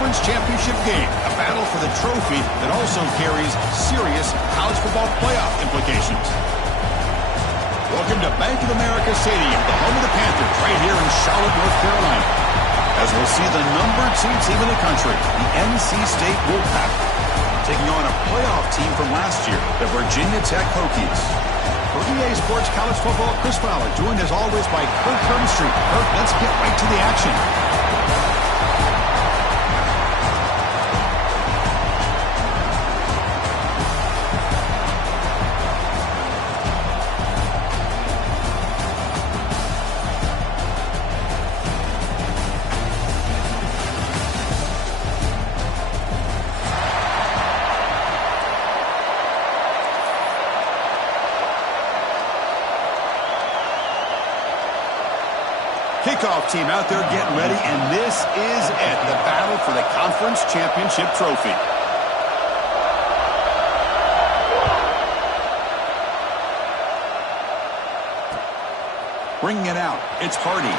conference championship game, a battle for the trophy that also carries serious college football playoff implications. Welcome to Bank of America Stadium, the home of the Panthers, right here in Charlotte, North Carolina. As we'll see the numbered seed team in the country, the NC State Wolfpack, taking on a playoff team from last year, the Virginia Tech Hokies. For EA Sports College Football, Chris Fowler, joined as always by Kirk Street. Kirk, let's get right to the action. Kickoff team out there getting ready, and this is it, the battle for the conference championship trophy. Bringing it out, it's Hardy.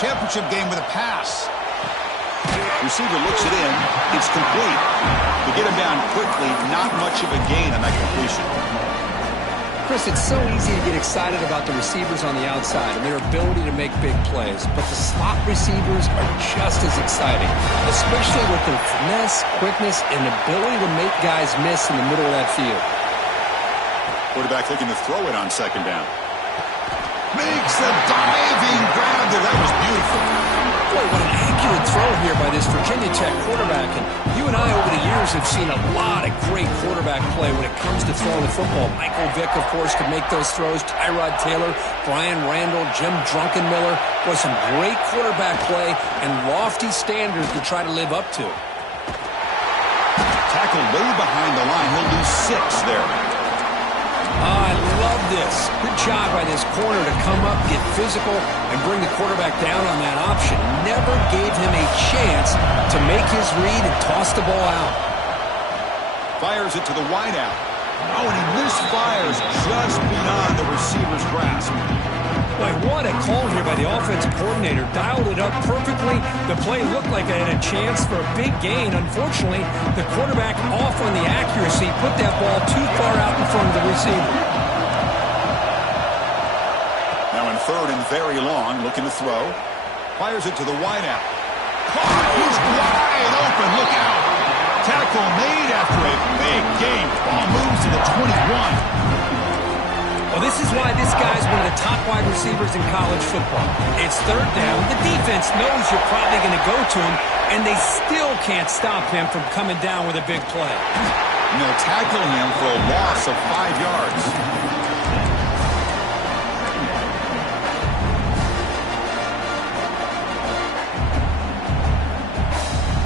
Championship game with a pass. Receiver looks it in. It's complete. To get him down quickly, not much of a gain on that completion. Chris, it's so easy to get excited about the receivers on the outside and their ability to make big plays, but the slot receivers are just as exciting, especially with their finesse, quickness, and ability to make guys miss in the middle of that field. Quarterback looking to throw it on second down. Makes the diving grab there. That was beautiful. Boy, what an accurate throw here by this Virginia Tech quarterback. And you and I, over the years, have seen a lot of great quarterback play when it comes to throwing the football. Michael Vick, of course, could make those throws. Tyrod Taylor, Brian Randall, Jim Drunkenmiller. Boy, some great quarterback play and lofty standards to try to live up to. Tackled way behind the line. He'll lose 6 there. I love this. Good job by this corner to come up, get physical, and bring the quarterback down on that option. Never gave him a chance to make his read and toss the ball out. Fires it to the wideout. Oh, and he misfires just beyond the receiver's grasp. Boy, what a call here by the offensive coordinator. Dialed it up perfectly. The play looked like it had a chance for a big gain. Unfortunately, the quarterback off on the accuracy, put that ball too far out in front of the receiver. Now in third and very long, looking to throw. Fires it to the wideout. He's wide open. Look out. Tackle made after a big gain. Ball moves to the 21. Well, this is why this guy's one of the top wide receivers in college football. It's third down. The defense knows you're probably going to go to him, and they still can't stop him from coming down with a big play. And they'll tackle him for a loss of 5 yards.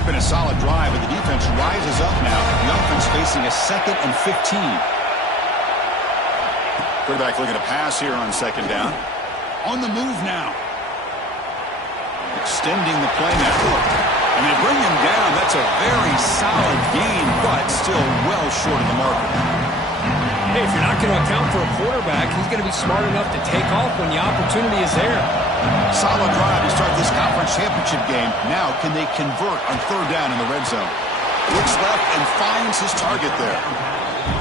Been a solid drive, and the defense rises up now. The offense facing a 2nd and 15. Quarterback looking to pass here on second down. On the move now. Extending the play now. And they bring him down. That's a very solid gain, but still well short of the marker. Hey, if you're not going to account for a quarterback, he's going to be smart enough to take off when the opportunity is there. Solid drive to start this conference championship game. Now, can they convert on third down in the red zone? Looks left and finds his target there.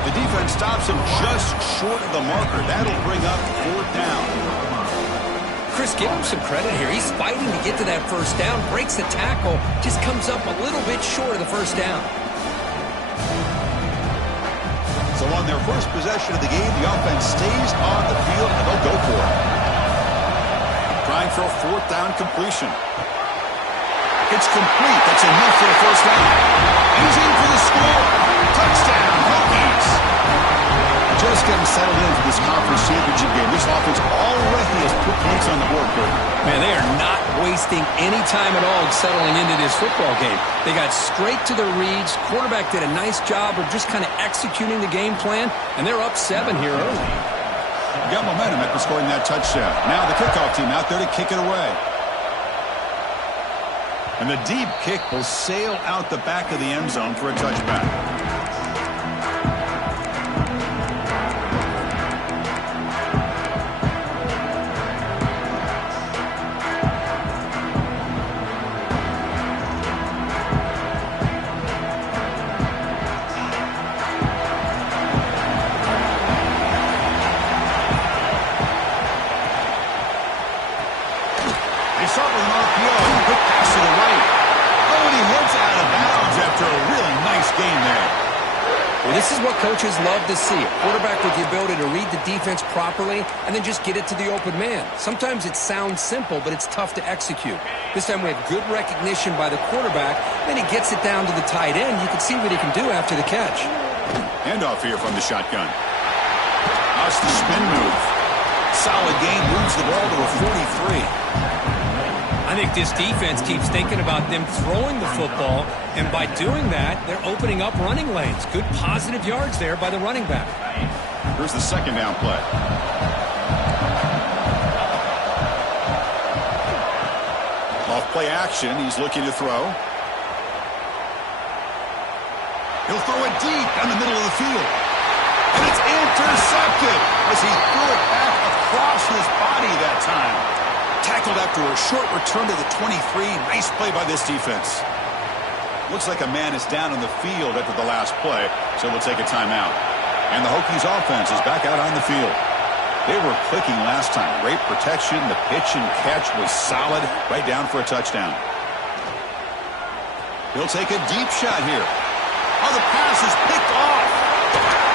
The defense stops him just short of the marker. That'll bring up fourth down. Chris, give him some credit here. He's fighting to get to that first down, breaks the tackle, just comes up a little bit short of the first down. So on their first possession of the game, the offense stays on the field, and they'll go for it. Trying for a fourth down completion. It's complete. That's enough for the first down. And he's in for the score. Touchdown, Hokies. Just getting settled in for this conference championship game. This offense already has put points on the board, Kurt. Man, they are not wasting any time at all settling into this football game. They got straight to their reads. Quarterback did a nice job of just kind of executing the game plan, and they're up 7 here early. Got momentum after scoring that touchdown. Now the kickoff team out there to kick it away. And the deep kick will sail out the back of the end zone for a touchback. This is what coaches love to see. A quarterback with the ability to read the defense properly and then just get it to the open man. Sometimes it sounds simple, but it's tough to execute. This time we have good recognition by the quarterback. Then he gets it down to the tight end. You can see what he can do after the catch. Handoff here from the shotgun. That's the spin move. Solid gain, moves the ball to a 43. I think this defense keeps thinking about them throwing the football, and by doing that, they're opening up running lanes. Good positive yards there by the running back. Here's the second down play. Off play action, he's looking to throw. He'll throw it deep down the middle of the field. And it's intercepted as he threw it back across his body that time. Tackled after a short return to the 23. Nice play by this defense. Looks like a man is down on the field after the last play, so we'll take a timeout. And the Hokies offense is back out on the field. They were clicking last time. Great protection. The pitch and catch was solid. Right down for a touchdown. He'll take a deep shot here. Oh, the pass is picked off.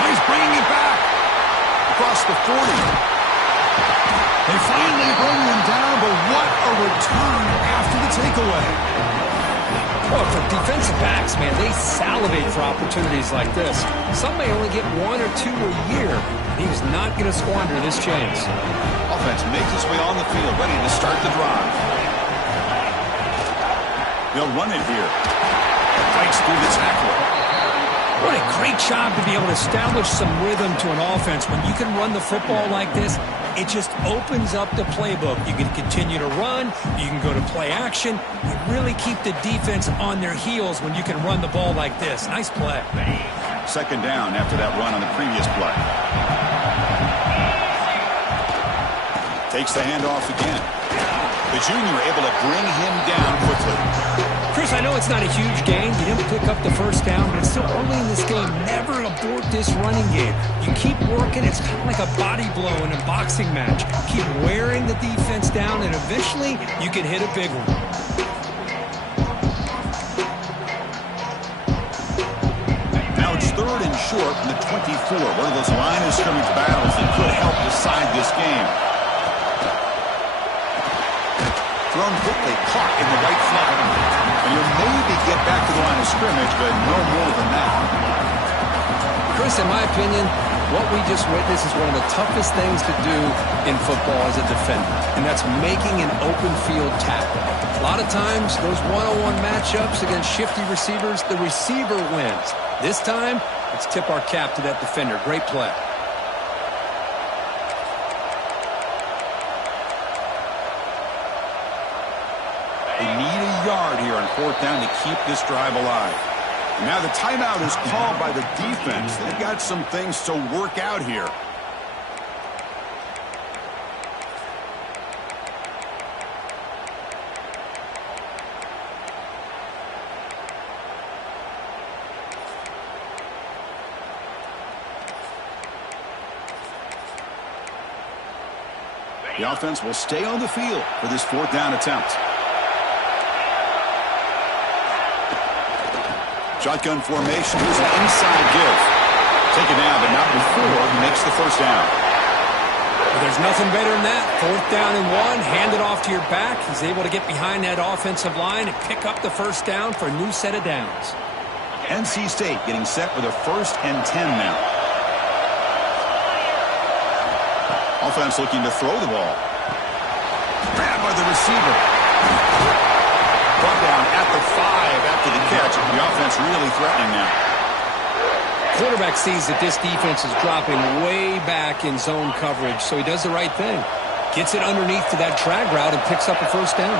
He's bringing it back across the 40. They finally bring him down, but what a return after the takeaway. Well, for defensive backs, man, they salivate for opportunities like this. Some may only get one or two a year. He was not going to squander this chance. Offense makes its way on the field, ready to start the drive. They'll run it here. Fights through the tackler. What a great job to be able to establish some rhythm to an offense. When you can run the football like this, it just opens up the playbook. You can continue to run. You can go to play action. You really keep the defense on their heels when you can run the ball like this. Nice play. Second down after that run on the previous play. Takes the handoff again. The junior able to bring him down quickly. Chris, I know it's not a huge gain. You didn't pick up the first down, but it's still early in this game. Never abort this running game. You keep working. It's kind of like a body blow in a boxing match. Keep wearing the defense down, and eventually you can hit a big one. Now it's third and short from the 24. One of those line of scrimmage battles that could help decide this game. Thrown quickly, caught in the right flat. And you'll maybe get back to the line of scrimmage, but no more than that. Chris, in my opinion, what we just witnessed is one of the toughest things to do in football as a defender, and that's making an open field tackle. A lot of times, those one-on-one matchups against shifty receivers, the receiver wins. This time, let's tip our cap to that defender. Great play. Here on fourth down to keep this drive alive. Now the timeout is called by the defense. They've got some things to work out here. The offense will stay on the field for this fourth down attempt. Shotgun formation is an inside give. Take it down, but not before he makes the first down. Well, there's nothing better than that. Fourth down and one, hand it off to your back. He's able to get behind that offensive line and pick up the first down for a new set of downs. NC State getting set with a 1st and 10 now. Offense looking to throw the ball. Grabbed by the receiver. Brought down at the 5 after the catch. The offense really threatening now. quarterback sees that this defense is dropping way back in zone coverage, so he does the right thing. Gets it underneath to that drag route and picks up a first down.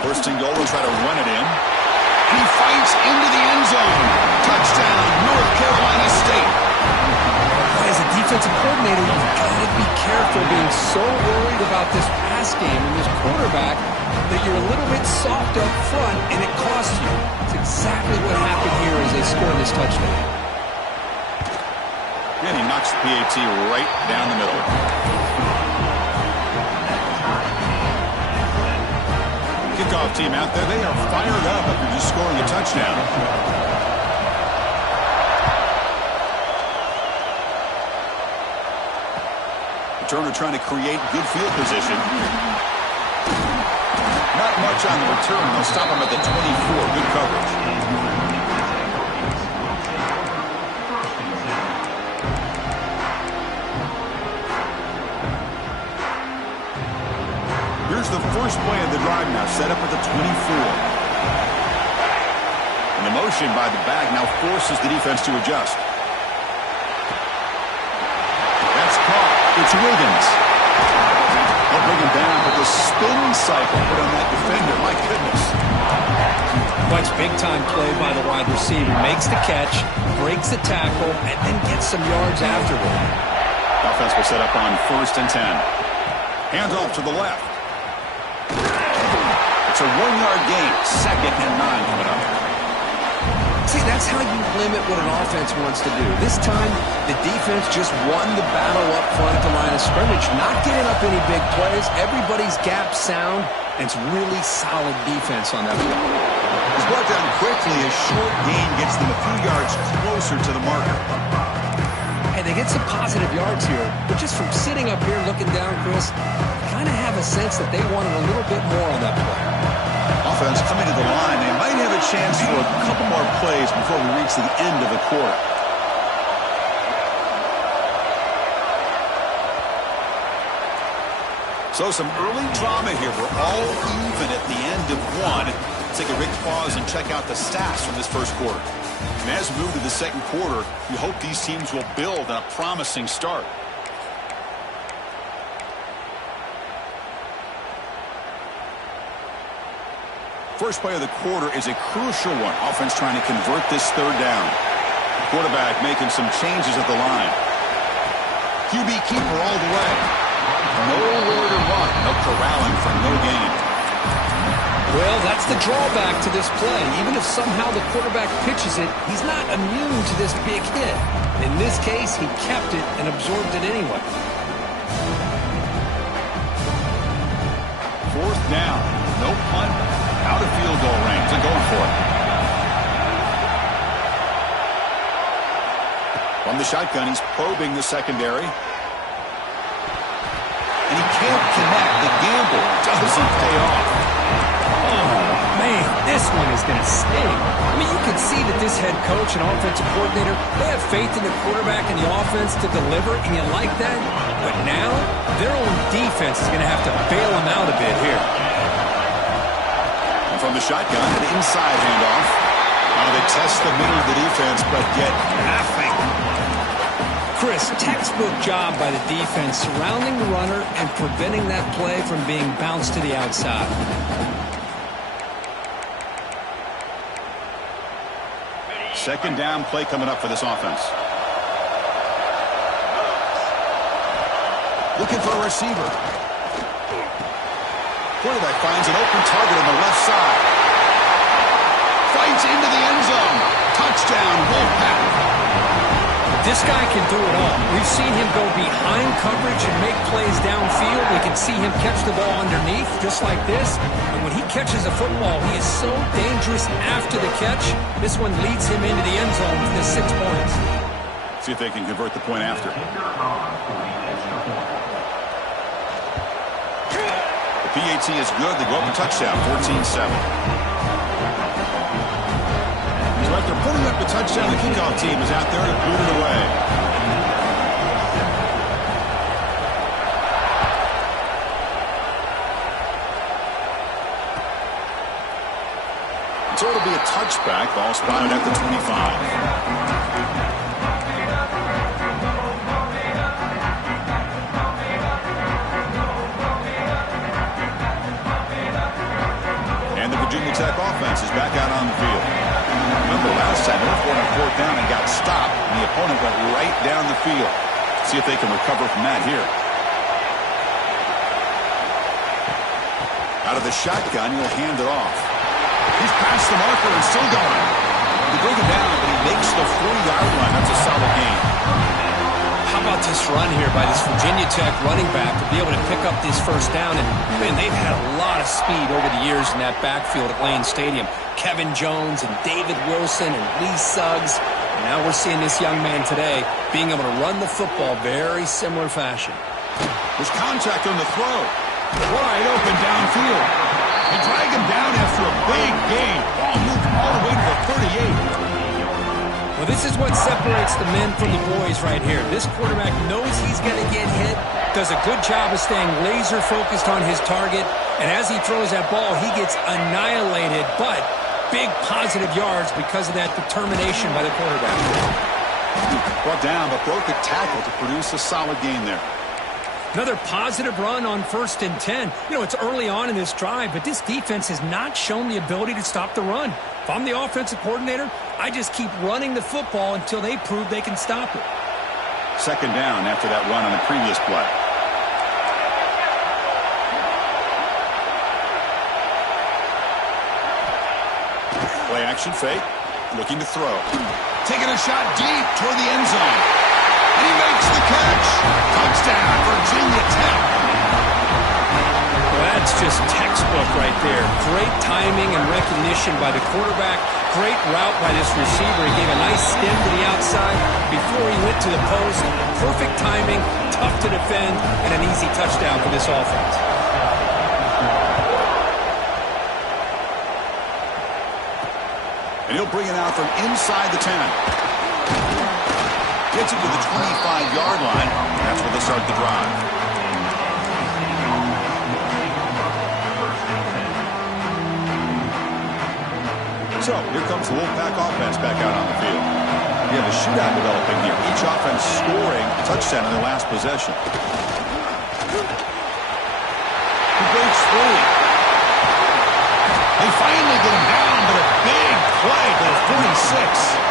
First and goal, will try to run it in. He fights into the end zone. Touchdown, North Carolina State. As a defensive coordinator, you've got to be careful being so worried about this pass game and this quarterback that you're a little bit soft up front and it costs you. It's exactly what happened here as they scored this touchdown. And he knocks the PAT right down the middle. Kickoff team out there, they are fired up after just scoring a touchdown. Returner trying to create good field position. Not much on the return. They'll stop him at the 24. Good coverage. Here's the first play of the drive now, set up at the 24. And the motion by the back now forces the defense to adjust. That's caught. It's Wiggins. They'll bring him down, but the spin cycle put on that defender, my goodness. Much big-time play by the wide receiver. Makes the catch, breaks the tackle, and then gets some yards afterward. Offense will set up on 1st and 10. Hands off to the left. It's a 1-yard gain. 2nd and 9 coming up. See, that's how you limit what an offense wants to do. This time, the defense just won the battle up front at the line of scrimmage. Not giving up any big plays. Everybody's gap sound. And it's really solid defense on that play. It's brought down quickly. A short gain gets them a few yards closer to the marker. And they get some positive yards here. But just from sitting up here looking down, Chris, you kind of have a sense that they wanted a little bit more on that play. Offense coming to the line. They might have a chance for a couple more plays before we reach the end of the quarter. So some early drama here. We're all even at the end of one. Take a quick pause and check out the stats from this first quarter. And as we move to the second quarter, we hope these teams will build on a promising start. First play of the quarter is a crucial one. Offense trying to convert this 3rd down. Quarterback making some changes at the line. QB keeper all the way. Nowhere to run. No corralling for no gain. Well, that's the drawback to this play. Even if somehow the quarterback pitches it, he's not immune to this big hit. In this case, he kept it and absorbed it anyway. 4th down. No punt. Out of field goal range. They're going for it. From the shotgun, he's probing the secondary. And he can't connect. The gamble doesn't pay off. Oh, man, this one is going to sting. I mean, you can see that this head coach and offensive coordinator, they have faith in the quarterback and the offense to deliver, and you like that. But now, their own defense is going to have to bail them out a bit here. From the shotgun, an inside handoff. They test the middle of the defense, but get nothing. Chris, textbook job by the defense, surrounding the runner and preventing that play from being bounced to the outside. Second down play coming up for this offense. Looking for a receiver. Quarterback finds an open target on the left side. Fights into the end zone. Touchdown, Wolfpack. This guy can do it all. We've seen him go behind coverage and make plays downfield. We can see him catch the ball underneath, just like this. And when he catches a football, he is so dangerous after the catch. This one leads him into the end zone for the 6 points. See if they can convert the point after. PAT is good. They go up a touchdown, 14-7. So after putting up the touchdown, the kickoff team is out there to boot it away. So it'll be a touchback. Ball spotted at the 25. Virginia Tech offense is back out on the field. Remember last time they were for 4th down and got stopped, and the opponent went right down the field. See if they can recover from that here. Out of the shotgun, he'll hand it off. He's past the marker and still going. They bring him down, but he makes the 40-yard line. That's a solid gain. How about this run here by this Virginia Tech running back to be able to pick up this first down? And, man, they've had a lot of speed over the years in that backfield at Lane Stadium. Kevin Jones and David Wilson and Lee Suggs. And now we're seeing this young man today being able to run the football very similar fashion. There's contact on the throw. Wide open downfield. They drag him down after a big gain. Ball moved all the way to the 38. Well, this is what separates the men from the boys right here. This quarterback knows he's going to get hit, does a good job of staying laser focused on his target, and as he throws that ball, he gets annihilated, but big positive yards because of that determination by the quarterback. Brought down, but broke the tackle to produce a solid gain there. Another positive run on 1st and 10. You know, it's early on in this drive, but this defense has not shown the ability to stop the run. If I'm the offensive coordinator, I just keep running the football until they prove they can stop it. 2nd down after that run on the previous play. Play action fake. Looking to throw. Taking a shot deep toward the end zone. And he makes the catch. Touchdown, Virginia Tech. Well, that's just textbook right there. Great timing and recognition by the quarterback. Great route by this receiver. He gave a nice stem to the outside before he went to the post. Perfect timing, tough to defend, and an easy touchdown for this offense. And he'll bring it out from inside the 10. Gets it to the 25-yard line. That's where they start the drive. So, here comes the Wolfpack offense back out on the field. We have a shootout developing here. Each offense scoring a touchdown in their last possession. He breaks free. They finally get him down, but a big play to the 46.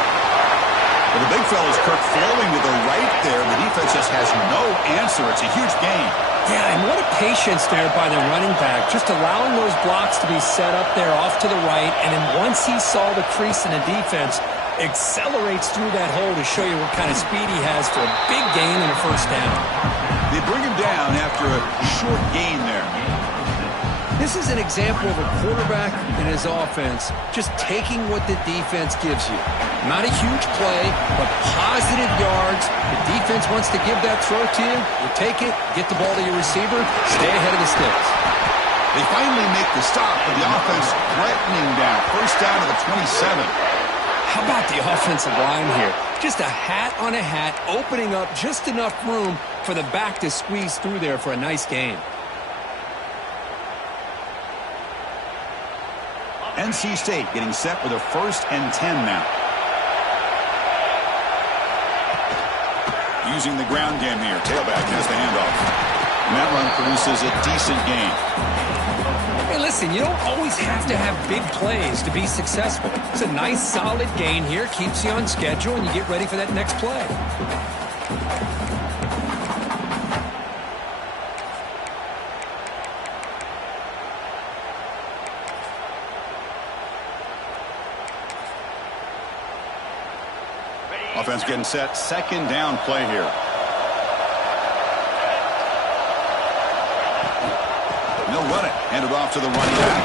Well, the big fella's Kirk flowing to the right there. The defense just has no answer. It's a huge gain. Yeah, and what a patience there by the running back, just allowing those blocks to be set up there off to the right, and then once he saw the crease in the defense, accelerates through that hole to show you what kind of speed he has for a big gain and a 1st down. They bring him down after a short gain there. This is an example of a quarterback and his offense just taking what the defense gives you. Not a huge play, but positive yards. The defense wants to give that throw to you. You take it, get the ball to your receiver, stay ahead of the sticks. They finally make the stop, but the offense threatening down. 1st down to the 27. How about the offensive line here? Just a hat on a hat, opening up just enough room for the back to squeeze through there for a nice gain. NC State getting set with a 1st and 10 now. Using the ground game here. Tailback has the handoff. And that run produces a decent gain. Hey, listen, you don't always have to have big plays to be successful. It's a nice, solid gain here. Keeps you on schedule, and you get ready for that next play. Offense getting set. 2nd down play here. They'll run it. Hand it off to the running back.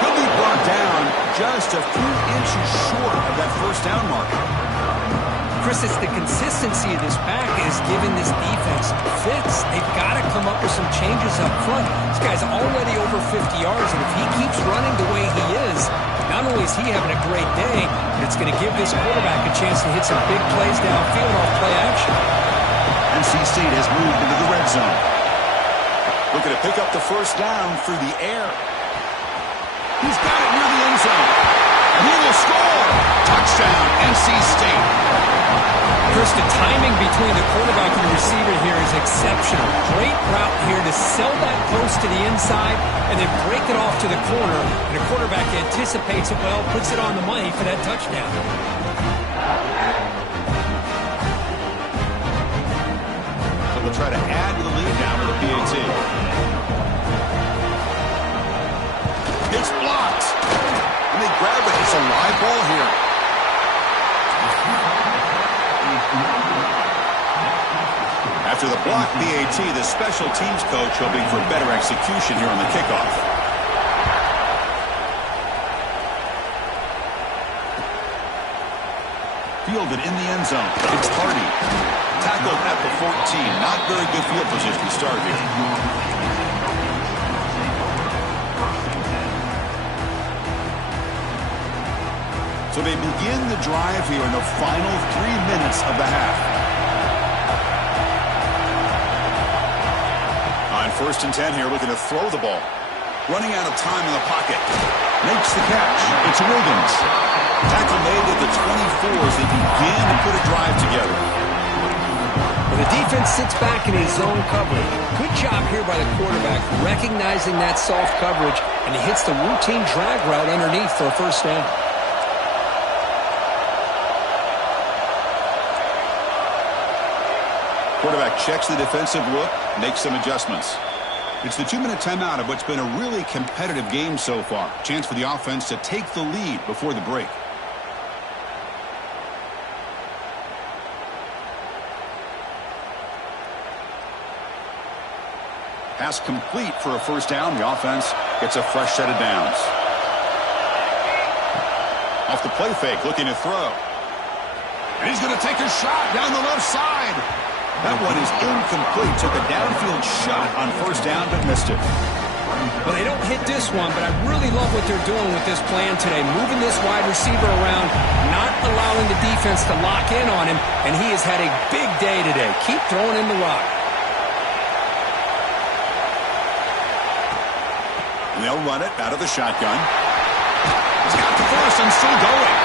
He'll be brought down just a few inches short of that 1st down marker. Chris, it's the consistency of this back is giving this defense fits. They've got to come up with some changes up front. This guy's already over 50 yards, and if he keeps running the way he is, not only is he having a great day, but it's going to give this quarterback a chance to hit some big plays downfield off play action. NC State has moved into the red zone. Looking to pick up the 1st down through the air. He's got it near the end zone. He will score. Touchdown, NC State. Chris, the timing between the quarterback and the receiver here is exceptional. Great route here to sell that post to the inside and then break it off to the corner. And the quarterback anticipates it well, puts it on the money for that touchdown. So they'll try to add to the lead now with a PAT. It's blocked. And they grab it. It's a live ball here. After the block PAT, the special teams coach hoping for better execution here on the kickoff. Fielded in the end zone. It's Hardy. Tackled at the 14. Not very good field position to start here. So they begin the drive here in the final 3 minutes of the half. On 1st and 10 here, looking to throw the ball. Running out of time in the pocket. Makes the catch. It's Wiggins. Tackle made at the 24 as they begin to put a drive together. Well, the defense sits back in his zone coverage. Good job here by the quarterback, recognizing that soft coverage, and he hits the routine drag route underneath for a first down. Quarterback checks the defensive look, makes some adjustments. It's the 2-minute timeout of what's been a really competitive game so far. Chance for the offense to take the lead before the break. Pass complete for a first down. The offense gets a fresh set of downs. Off the play fake, looking to throw. And he's going to take a shot down the left side. That one is incomplete. Took a downfield shot on first down, but missed it. Well, they don't hit this one, but I really love what they're doing with this plan today. Moving this wide receiver around, not allowing the defense to lock in on him, and he has had a big day today. Keep throwing him the rock. And they'll run it out of the shotgun. He's got the first and still going.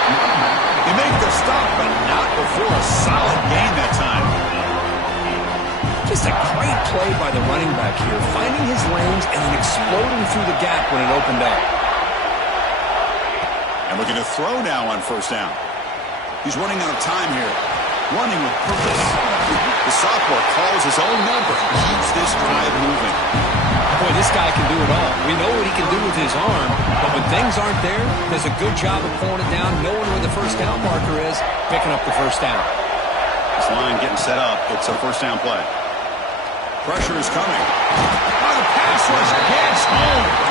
He made the stop, but not before a solid gain that time. Just a great play by the running back here, finding his lanes and then exploding through the gap when it opened up. And looking to throw now on first down. He's running out of time here. Running with purpose. The sophomore calls his own number. Keeps this drive moving. Boy, this guy can do it all. We know what he can do with his arm, but when things aren't there, does a good job of pulling it down, knowing where the first down marker is, picking up the first down. This line getting set up. It's a first down play. Pressure is coming. Oh, the pass rush gets home.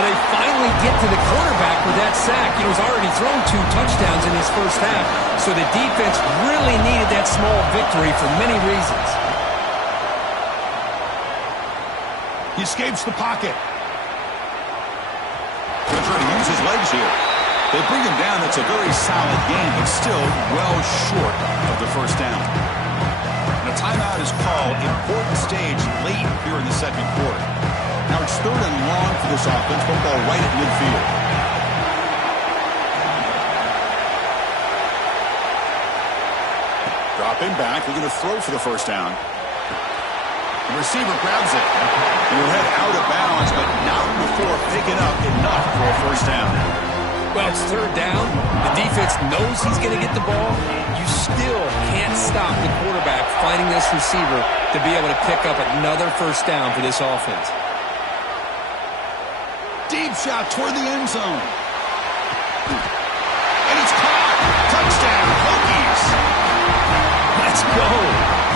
They finally get to the quarterback with that sack. He's already thrown 2 touchdowns in his first half, so the defense really needed that small victory for many reasons. He escapes the pocket. Going to try to use his legs here. They bring him down. It's a very solid game, but still well short of the first down. And a timeout is called. Important stage late here in the second quarter. Now it's 3rd and long for this offense. Football right at midfield. Dropping back. They're going to throw for the first down. The receiver grabs it. He will head out of bounds, but not before picking up enough for a first down. Well, it's 3rd down. The defense knows he's going to get the ball. You still can't stop the quarterback finding this receiver to be able to pick up another first down for this offense. Deep shot toward the end zone. And it's caught. Touchdown, Hokies. Let's go.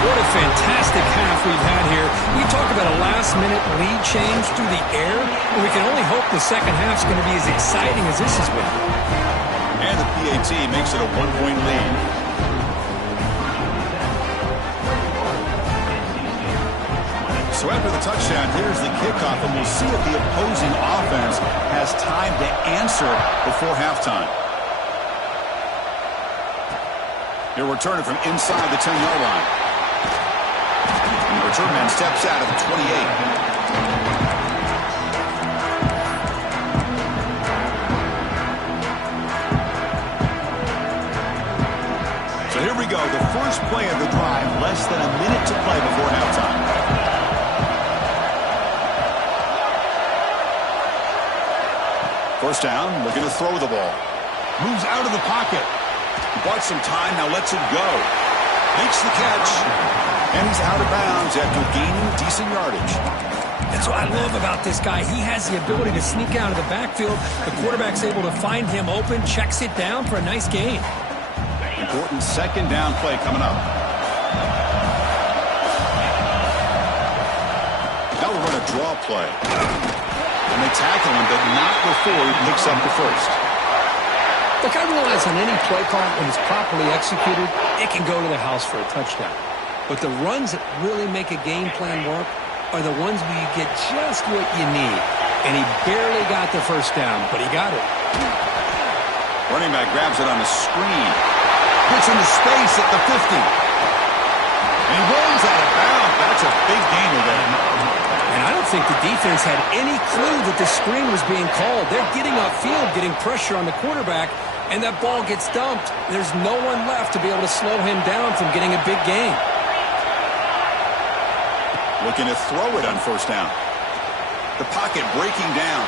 What a fantastic half we've had here. We talk about a last-minute lead change through the air, and we can only hope the second half's going to be as exciting as this has been. And the PAT makes it a 1-point lead. So after the touchdown, here's the kickoff, and we'll see if the opposing offense has time to answer before halftime. He'll return it from inside the 10-yard line. And the return man steps out of the 28. here we go, the first play of the drive, less than a minute to play before halftime. First down, looking to throw the ball. Moves out of the pocket. Bought some time, now lets it go. Makes the catch. And he's out of bounds after gaining decent yardage. That's what I love about this guy. He has the ability to sneak out of the backfield. The quarterback's able to find him open, checks it down for a nice gain. Important second down play coming up. Now we're going to draw play. And they tackle him, but not before he picks up the first. Look, I realize on any play call, when it's properly executed, it can go to the house for a touchdown. But the runs that really make a game plan work are the ones where you get just what you need. And he barely got the first down, but he got it. Running back grabs it on the screen. Gets into space at the 50. And he rolls out of bounds. That's a big gainer there. And I don't think the defense had any clue that the screen was being called. They're getting upfield, getting pressure on the quarterback, and that ball gets dumped. There's no one left to be able to slow him down from getting a big gain. Looking to throw it on first down. The pocket breaking down.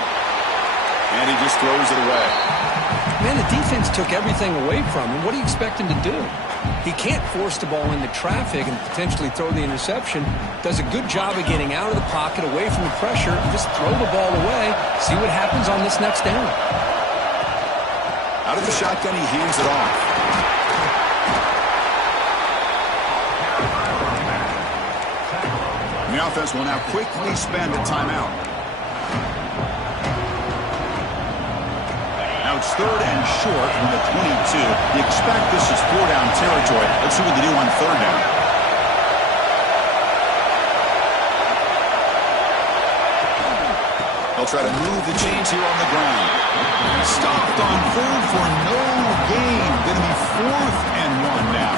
And he just throws it away. Man, the defense took everything away from him. What do you expect him to do? He can't force the ball into traffic and potentially throw the interception. Does a good job of getting out of the pocket, away from the pressure, and just throw the ball away. See what happens on this next down. Out of the shotgun, he hands it off. The offense will now quickly spend a timeout. Now it's third and short from the 22. You expect this is four-down territory. Let's see what they do on third down. They'll try to move the chains here on the ground. Stopped on third for no gain. Going to be 4th and 1 now.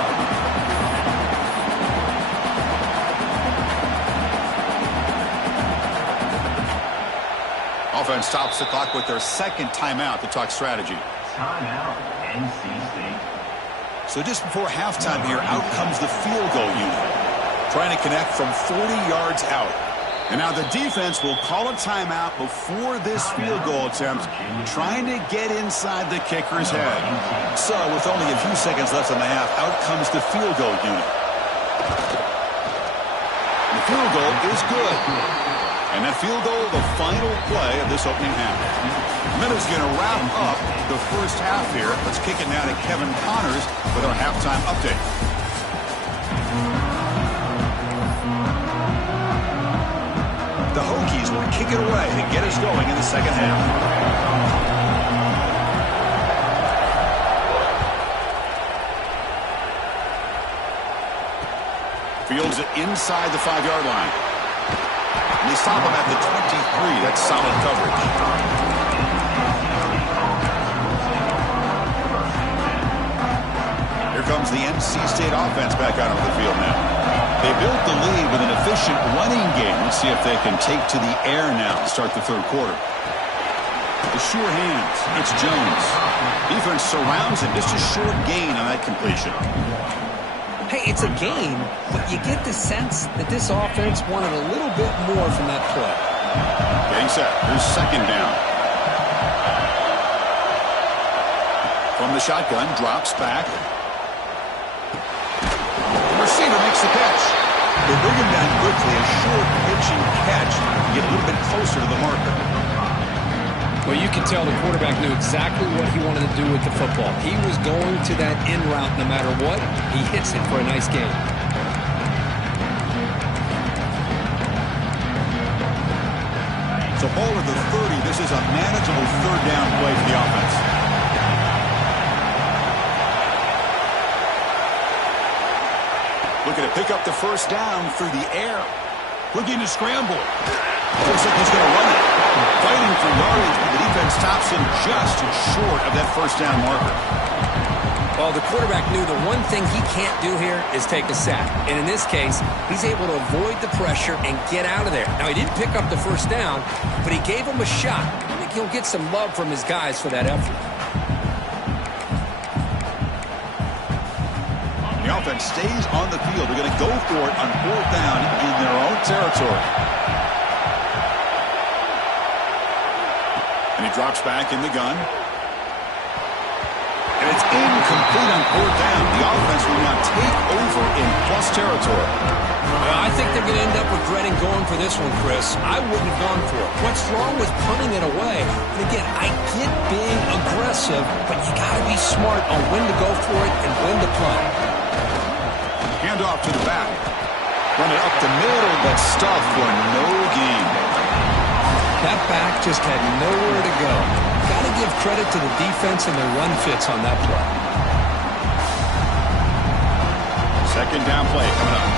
Offense stops the clock with their second timeout to talk strategy. Timeout, NC State. So just before halftime here, out comes the field goal unit. Trying to connect from 40 yards out. And now the defense will call a timeout before this field goal attempt, trying to get inside the kicker's head. So with only a few seconds left in the half, out comes the field goal unit. The field goal is good. And that field goal, the final play of this opening half. Minutes going to wrap up the first half here. Let's kick it now to Kevin Connors with our halftime update. The Hokies will kick it away to get us going in the second half. Fields it inside the 5-yard line. And they stop him at the 23. That's solid coverage. Here comes the NC State offense back out on the field now. They built the lead with an efficient running game. Let's see if they can take to the air now to start the third quarter. The sure hands. It's Jones. Defense surrounds him. Just a short gain on that completion. Hey, it's a game, but you get the sense that this offense wanted a little bit more from that play. Getting set. Here's second down. From the shotgun, drops back. The receiver makes the catch. They bring him down quickly. A short pitch and catch to get a little bit closer to the marker. Well, you can tell the quarterback knew exactly what he wanted to do with the football. He was going to that in route no matter what. He hits it for a nice gain. So ball at the 30. This is a manageable third down play for the offense. Looking to pick up the first down through the air. Looking to scramble. Looks like he's going to run it. Fighting for yardage, but the defense stops him just short of that first down marker. Well, the quarterback knew the one thing he can't do here is take a sack. And in this case, he's able to avoid the pressure and get out of there. Now, he didn't pick up the first down, but he gave him a shot. I think he'll get some love from his guys for that effort. offense stays on the field. They're going to go for it on 4th down in their own territory. And he drops back in the gun. And it's incomplete on 4th down. The offense will now take over in plus territory. Well, I think they're going to end up regretting going for this one, Chris. I wouldn't have gone for it. What's wrong with punting it away? And again, I get being aggressive, but you got to be smart on when to go for it and when to punt. Hand off to the back. Run it up the middle, but stuffed for no gain. That back just had nowhere to go. Got to give credit to the defense and their run fits on that play. 2nd down play coming up.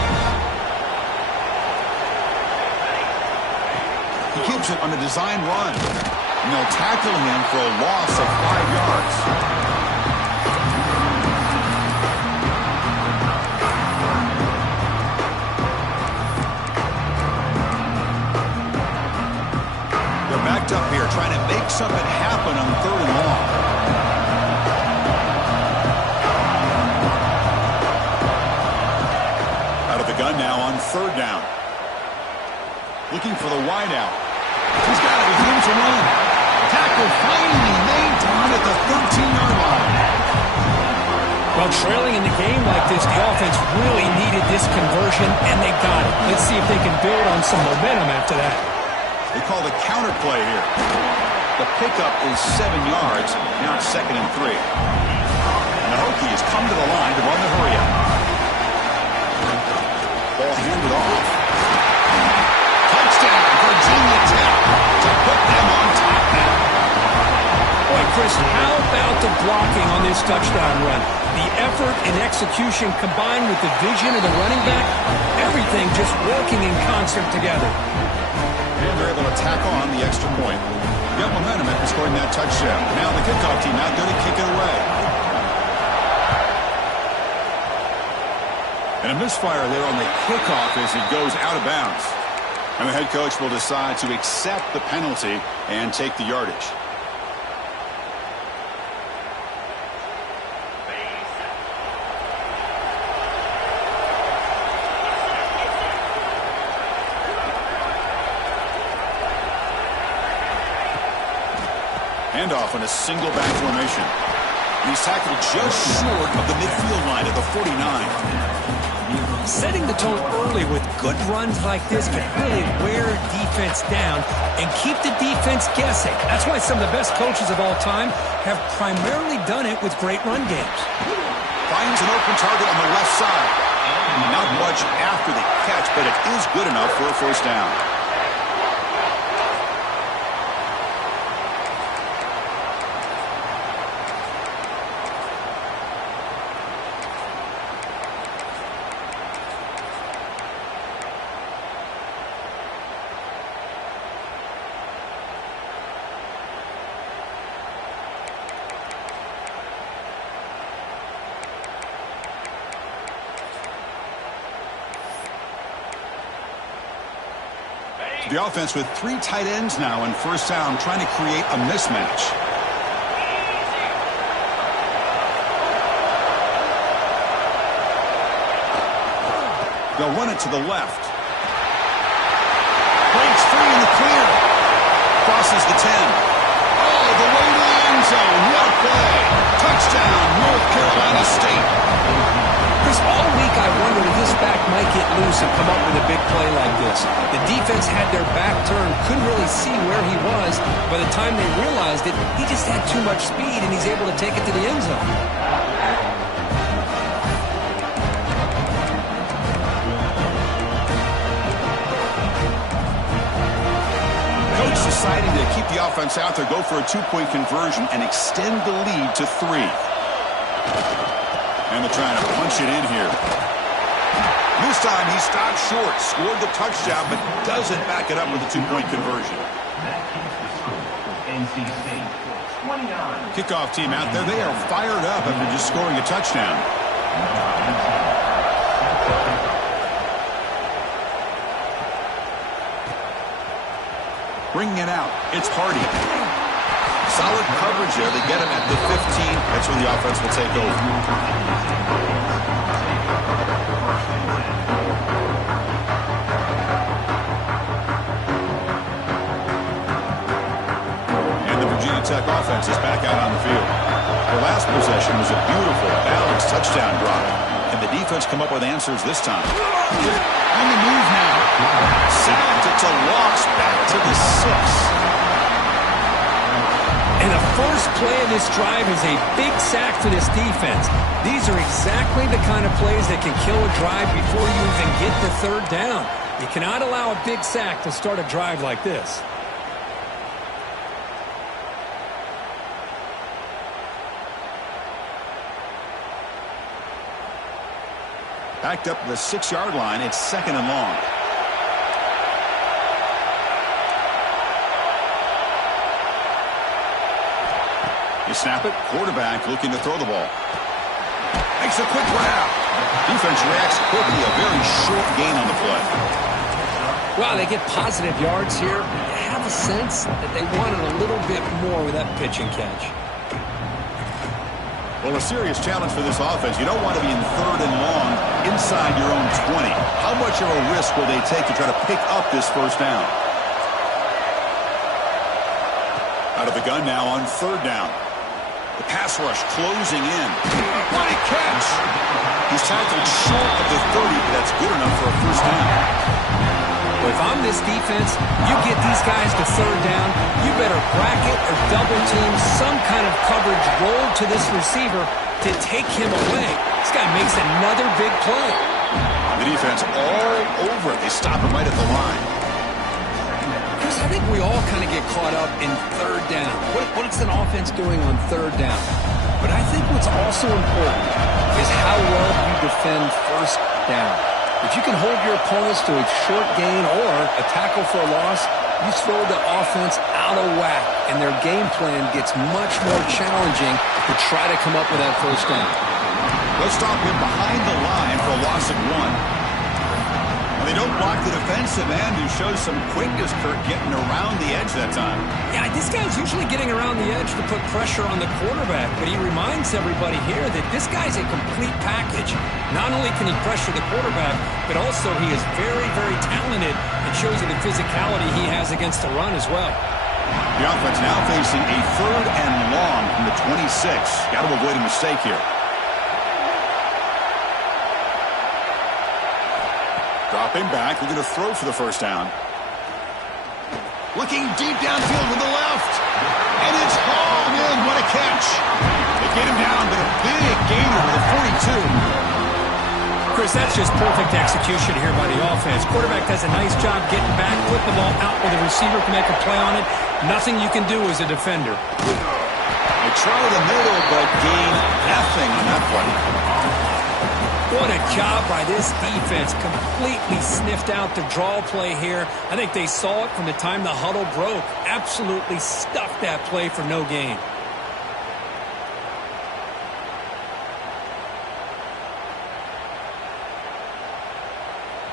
He keeps it on the design run. And they'll tackle him for a loss of 5 yards. They're backed up here trying to make something happen on 3rd and long. Out of the gun now on 3rd down. Looking for the wideout. He's got it. He's to run. Tackle finally made down at the 13-yard line. Well, trailing in the game like this, the offense really needed this conversion, and they got it. Let's see if they can build on some momentum after that. They call the counter play here. The pickup is 7 yards. Now it's 2nd and 3. And the Hokies come to the line to run the hurry-up. Ball handed off. Touchdown, Virginia Tech to put them on top now. Boy, Chris, how about the blocking on this touchdown run? The effort and execution combined with the vision of the running back, everything just working in concert together. And they're able to tack on the extra point. Got momentum after scoring that touchdown. Now the kickoff team out there to kick it away. And a misfire there on the kickoff as it goes out of bounds. And the head coach will decide to accept the penalty and take the yardage. Handoff on a single back formation. And he's tackled just short of the midfield line at the 49. Setting the tone early with good runs like this can really wear defense down and keep the defense guessing. That's why some of the best coaches of all time have primarily done it with great run games. Finds an open target on the left side. Not much after the catch, but it is good enough for a 1st down. The offense with 3 tight ends now in 1st down, trying to create a mismatch. They'll run it to the left. Breaks free in the clear. Crosses the 10. Oh, the way to the end zone. What a play. Touchdown, North Carolina State. Chris, all week I wondered if this back might get loose and come up with a big play like this. The defense had their back turned, couldn't really see where he was. By the time they realized it, he just had too much speed, and he's able to take it to the end zone. Coach deciding to keep the offense out there, go for a 2-point conversion, and extend the lead to 3. And they're trying to punch it in here. This time he stopped short, scored the touchdown, but doesn't back it up with a 2-point conversion. That keeps the score for NC State 29. Kickoff team out there, they are fired up after just scoring a touchdown. Bringing it out, it's Hardy. Solid coverage there. They get him at the 15. That's when the offense will take over. offense is back out on the field. Their last possession was a beautiful, balanced touchdown drive. And the defense come up with answers this time. On the move now. Sacked. It's a loss back to the 6. And the first play of this drive is a big sack for this defense. These are exactly the kind of plays that can kill a drive before you even get the third down. You cannot allow a big sack to start a drive like this. Backed up to the 6-yard line. It's 2nd and long. You snap it. Quarterback looking to throw the ball. Makes a quick grab. Defense reacts quickly. A very short gain on the play. Wow, they get positive yards here. You have a sense that they wanted a little bit more with that pitch and catch. Well, a serious challenge for this offense. You don't want to be in 3rd and long inside your own 20. How much of a risk will they take to try to pick up this first down? Out of the gun now on 3rd down. The pass rush closing in. What a catch! He's tackled short of the 30, but that's good enough for a first down. Well, if I'm this defense, you get these guys to 3rd down, you better bracket or double team some kind of coverage roll to this receiver to take him away. This guy makes another big play. The defense all over it. They stop him right at the line. Chris, I think we all kind of get caught up in 3rd down. What is an offense doing on 3rd down? But I think what's also important is how well you defend 1st down. If you can hold your opponents to a short gain or a tackle for a loss, you throw the offense out of whack, and their game plan gets much more challenging to try to come up with that first down. They'll stop him behind the line for a loss of 1. They don't block the defensive end, who shows some quickness, Kurt, getting around the edge that time. Yeah, this guy's usually getting around the edge to put pressure on the quarterback, but he reminds everybody here that this guy's a complete package. Not only can he pressure the quarterback, but also he is very, very talented and shows you the physicality he has against the run as well. The offense now facing a 3rd and long from the 26. Got to avoid a mistake here. Dropping back, looking to throw for the first down. Looking deep downfield with the left. And it's hauled in. What a catch. They get him down, but a big gainer to the 42. Chris, that's just perfect execution here by the offense. Quarterback does a nice job getting back, put the ball out where the receiver can make a play on it. Nothing you can do as a defender. They try the middle, but gain nothing on that play. What a job by this defense. Completely sniffed out the draw play here. I think they saw it from the time the huddle broke. Absolutely stuffed that play for no gain.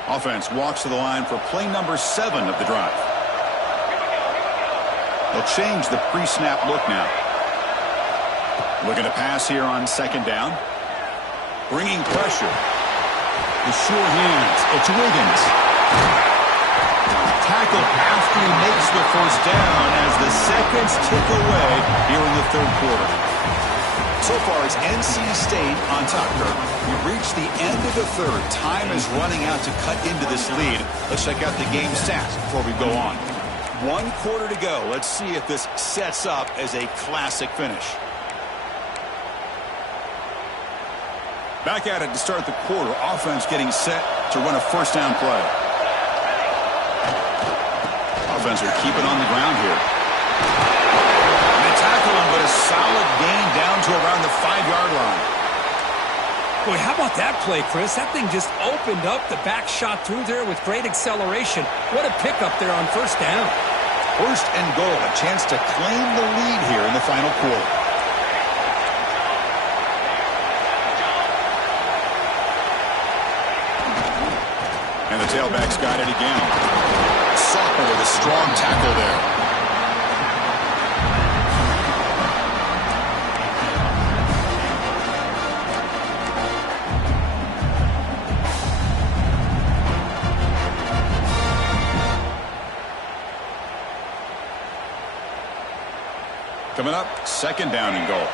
Offense walks to the line for play number 7 of the drive. They'll change the pre-snap look now. Looking to pass here on 2nd down. Bringing pressure. The sure hands. It's Wiggins. Tackle after he makes the first down as the seconds tick away here in the 3rd quarter. So far, it's NC State on top, Kirk. We've reached the end of the 3rd. Time is running out to cut into this lead. Let's check out the game stats before we go on. 1 quarter to go. Let's see if this sets up as a classic finish. Back at it to start the quarter. Offense getting set to run a first down play. Offense are keeping on the ground here. And they tackle him, but a solid gain down to around the 5-yard line. Boy, how about that play, Chris? That thing just opened up. The back shot through there with great acceleration. What a pickup there on first down. 1st and goal. A chance to claim the lead here in the final quarter. And the tailback's got it again. Sophomore with a strong tackle there. Coming up, 2nd down and goal.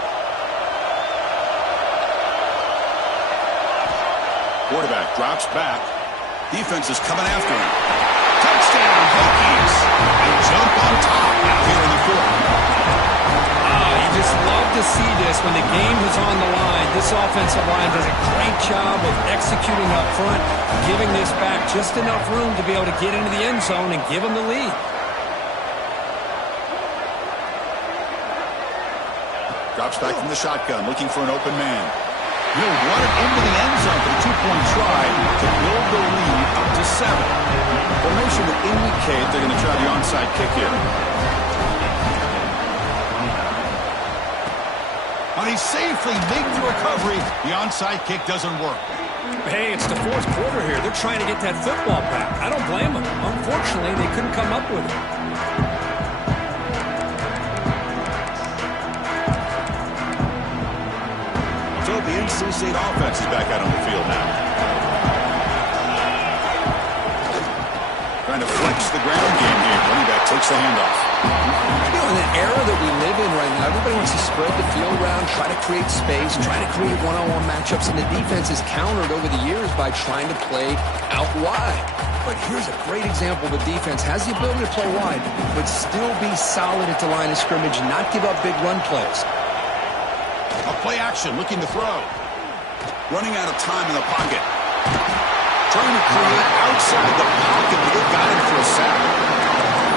Quarterback drops back. Defense is coming after him. Touchdown, Hokies! They jump on top out here in the 4th. You just love to see this when the game is on the line. This offensive line does a great job of executing up front, giving this back just enough room to be able to get into the end zone and give them the lead. Drops back from the shotgun, looking for an open man. He'll run it into the end zone for the 2-point try to build the lead up to 7. Formation would indicate they're going to try the onside kick here. And he safely makes the recovery. The onside kick doesn't work. Hey, it's the 4th quarter here. They're trying to get that football back. I don't blame them. Unfortunately, they couldn't come up with it. So the NC State offense is back out on the field now. Trying to flex the ground game here. Running back takes the handoff. You know, in the era that we live in right now, everybody wants to spread the field around, try to create space, try to create one-on-one matchups, and the defense is countered over the years by trying to play out wide. But here's a great example of a defense has the ability to play wide, but still be solid at the line of scrimmage and not give up big run plays. A play action, looking to throw. Running out of time in the pocket. Trying to create outside the pocket, but they got him for a sack.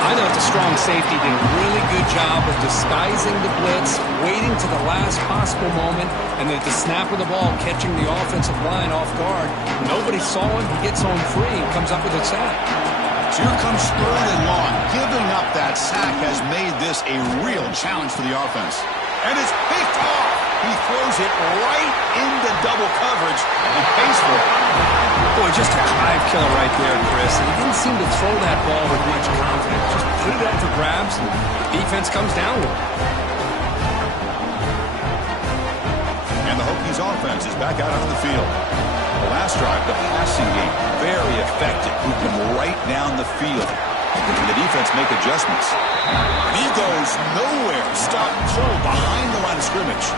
I thought the strong safety did a really good job of disguising the blitz, waiting to the last possible moment, and then at the snap of the ball, catching the offensive line off guard. Nobody saw him. He gets home free and comes up with a sack. So here comes Sterling Long. Giving up that sack has made this a real challenge for the offense. And it's picked off. He throws it right into double coverage and pays for it. Boy, just a drive killer right there, Chris. And he didn't seem to throw that ball with much confidence. Just put it up for grabs, and the defense comes down with it. And the Hokies offense is back out on the field. The last drive, the passing game, very effective. Moved him right down the field. And the defense make adjustments. And he goes nowhere. Stop cold behind the line of scrimmage.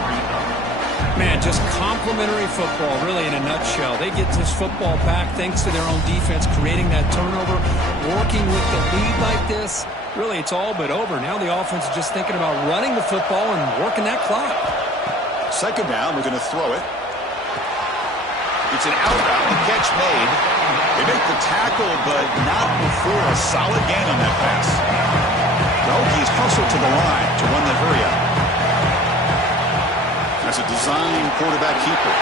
Man, just complimentary football, really, in a nutshell. They get this football back thanks to their own defense, creating that turnover, working with the lead like this. Really, it's all but over. Now the offense is just thinking about running the football and working that clock. 2nd down, we're going to throw it. It's an out route, the catch made. They make the tackle, but not before a solid gain on that pass. The Hokies hustle to the line to run the hurry up. That's a design quarterback keeper.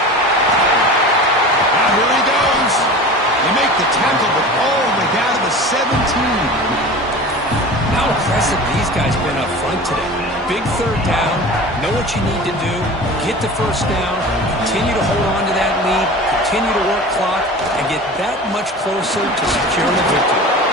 Now here he goes. They make the tackle, but all the way down to the 17. How impressive these guys been up front today. Big 3rd down, know what you need to do, get the 1st down, continue to hold on to that lead, continue to work clock, and get that much closer to securing the victory.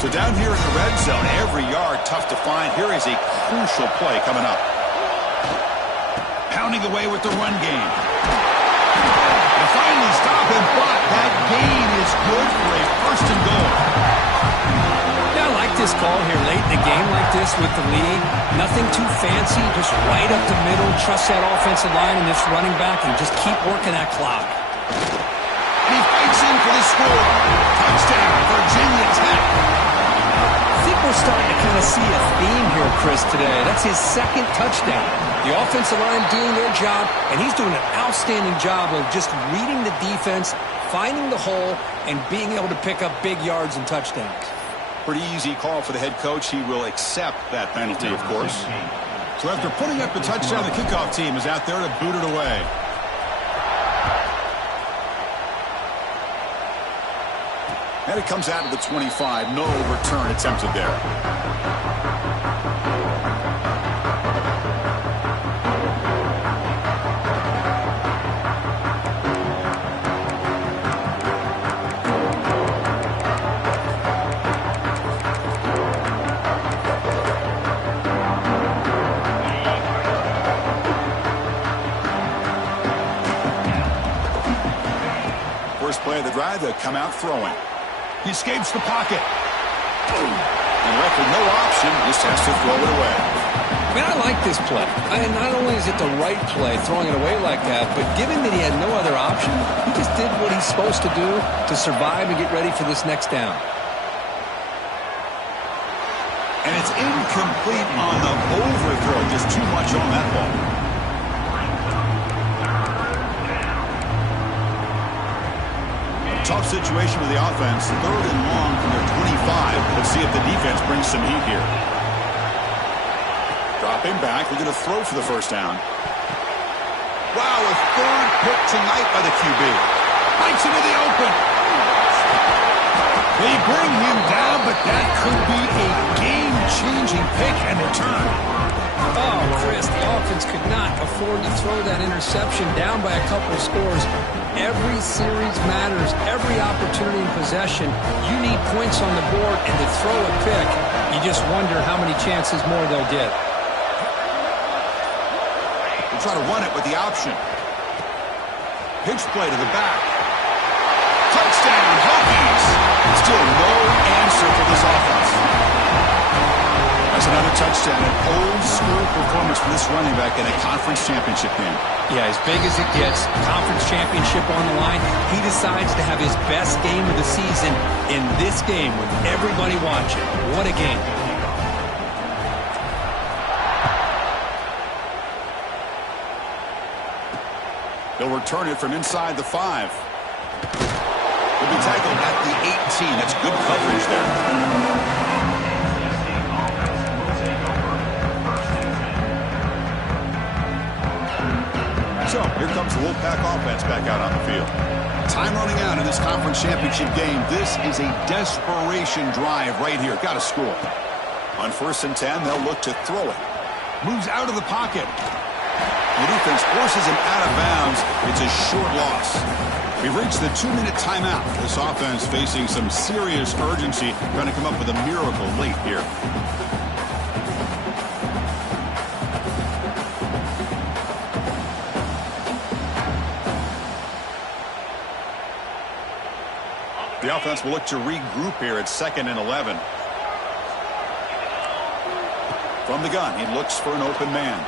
So down here in the red zone, every yard tough to find. Here is a crucial play coming up. Pounding away with the run game. They finally stop him, but that gain is good for a 1st and goal. Yeah, I like this call here late in the game like this with the lead. Nothing too fancy, just right up the middle. Trust that offensive line and this running back and just keep working that clock. And he fights in for the score. Touchdown, Virginia Tech. I think we're starting to kind of see a theme here, Chris, today. That's his 2nd touchdown. The offensive line doing their job, and he's doing an outstanding job of just reading the defense, finding the hole, and being able to pick up big yards and touchdowns. Pretty easy call for the head coach. He will accept that penalty, of course. So after putting up the touchdown, the kickoff team is out there to boot it away. And it comes out of the 25. No return attempted there. drive, they'll come out throwing. He escapes the pocket. And left with no option, just has to throw it away. I mean, I like this play. Not only is it the right play, throwing it away like that, but given that he had no other option, he just did what he's supposed to do to survive and get ready for this next down. And it's incomplete on the overthrow. Just too much on that ball. Tough situation with the offense. 3rd and long from their 25. Let's see if the defense brings some heat here. Dropping back. We're going to throw for the first down. Wow, a 3rd pick tonight by the QB. Bites into the open. They bring him down, but that could be a game-changing pick and return. Oh, Chris, the offense could not afford to throw that interception down by a couple of scores. Every series matters. Every opportunity in possession, you need points on the board, and to throw a pick, you just wonder how many chances more they'll get. They'll try to run it with the option. Pitch play to the back. Touchdown, Hokies! Still no answer for this offense. That's another touchdown, an old-school performance for this running back in a conference championship game. Yeah, as big as it gets, conference championship on the line, he decides to have his best game of the season in this game with everybody watching. What a game. They'll return it from inside the 5. Will be tackled at the 18. That's good coverage there. So, here comes the Wolfpack offense back out on the field. Time running out in this conference championship game. This is a desperation drive right here. Got to score. On 1st and 10, they'll look to throw it. Moves out of the pocket. The defense forces him out of bounds. It's a short loss. We've reached the 2-minute timeout. This offense facing some serious urgency, trying to come up with a miracle late here. The offense will look to regroup here at 2nd and 11. From the gun, he looks for an open man.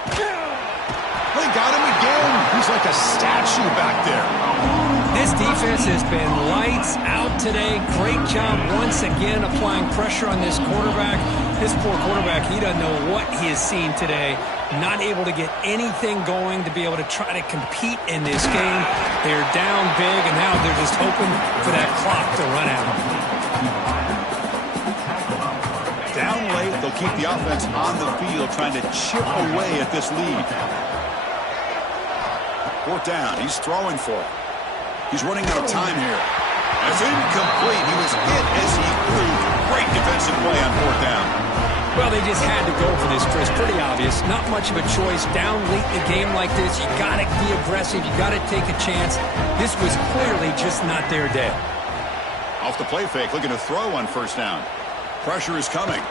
They got him again. He's like a statue back there. This defense has been lights out today. Great job once again applying pressure on this quarterback. This poor quarterback, he doesn't know what he has seen today. Not able to get anything going to be able to try to compete in this game. They're down big, and now they're just hoping for that clock to run out. Down late, they'll keep the offense on the field, trying to chip away at this lead. 4th down. He's throwing for it. He's running out of time here. It's incomplete. He was hit as he threw. Great defensive play on 4th down. Well, they just had to go for this, Chris. Pretty obvious. Not much of a choice. Down late in a game like this, you got to be aggressive. You got to take a chance. This was clearly just not their day. Off the play fake, looking to throw on 1st down. Pressure is coming.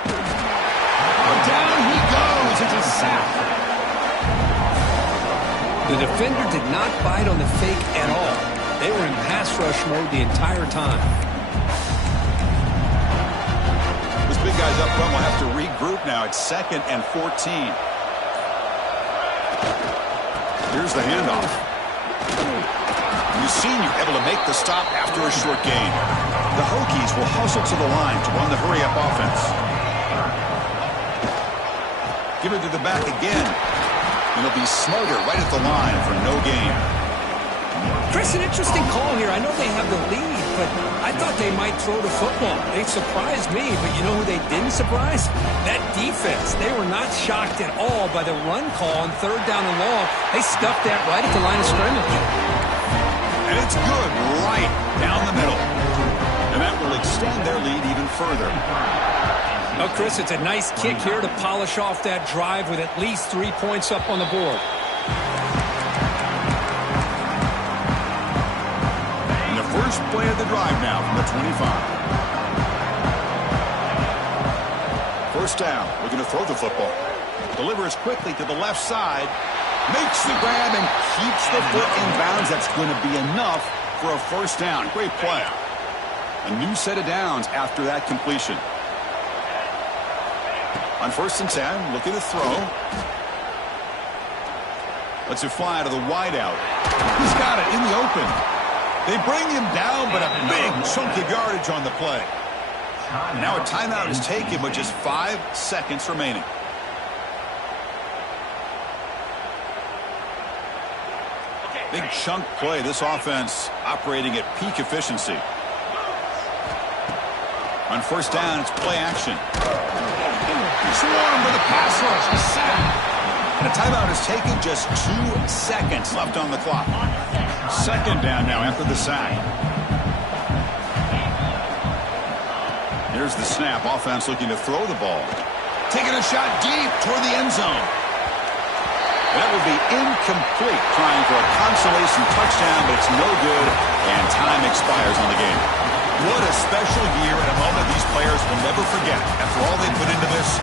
Down he goes. It's a sack. The defender did not bite on the fake at all. They were in pass rush mode the entire time. This big guy's up front will have to regroup now. It's 2nd and 14. Here's the handoff. You've seen you're able to make the stop after a short gain. The Hokies will hustle to the line to run the hurry-up offense. Give it to the back again. And it'll be Smoger right at the line for no gain. Chris, an interesting call here. I know they have the lead, but I thought they might throw the football. They surprised me, but you know who they didn't surprise? That defense. They were not shocked at all by the run call on 3rd down and long. They stuffed that right at the line of scrimmage. And it's good right down the middle. And that will extend their lead even further. Oh, Chris, it's a nice kick here to polish off that drive with at least 3 points up on the board. And the first play of the drive now from the 25. 1st down. Looking to throw the football. Delivers quickly to the left side. Makes the grab and keeps the foot in bounds. That's going to be enough for a 1st down. Great play. A new set of downs after that completion. On 1st and 10, looking to throw. Lets it fly to the wideout. He's got it in the open. They bring him down, but a big chunk of yardage on the play. And now a timeout is taken with just 5 seconds remaining. Big chunk play. This offense operating at peak efficiency. On 1st down, it's play action. Swarm with a pass rush. A sack. And a timeout is taken. Just 2 seconds left on the clock. 2nd down now after the sack. Here's the snap. Offense looking to throw the ball. Taking a shot deep toward the end zone. That will be incomplete, trying for a consolation touchdown, but it's no good, and time expires on the game. What a special year and a moment these players will never forget. After all they put into this,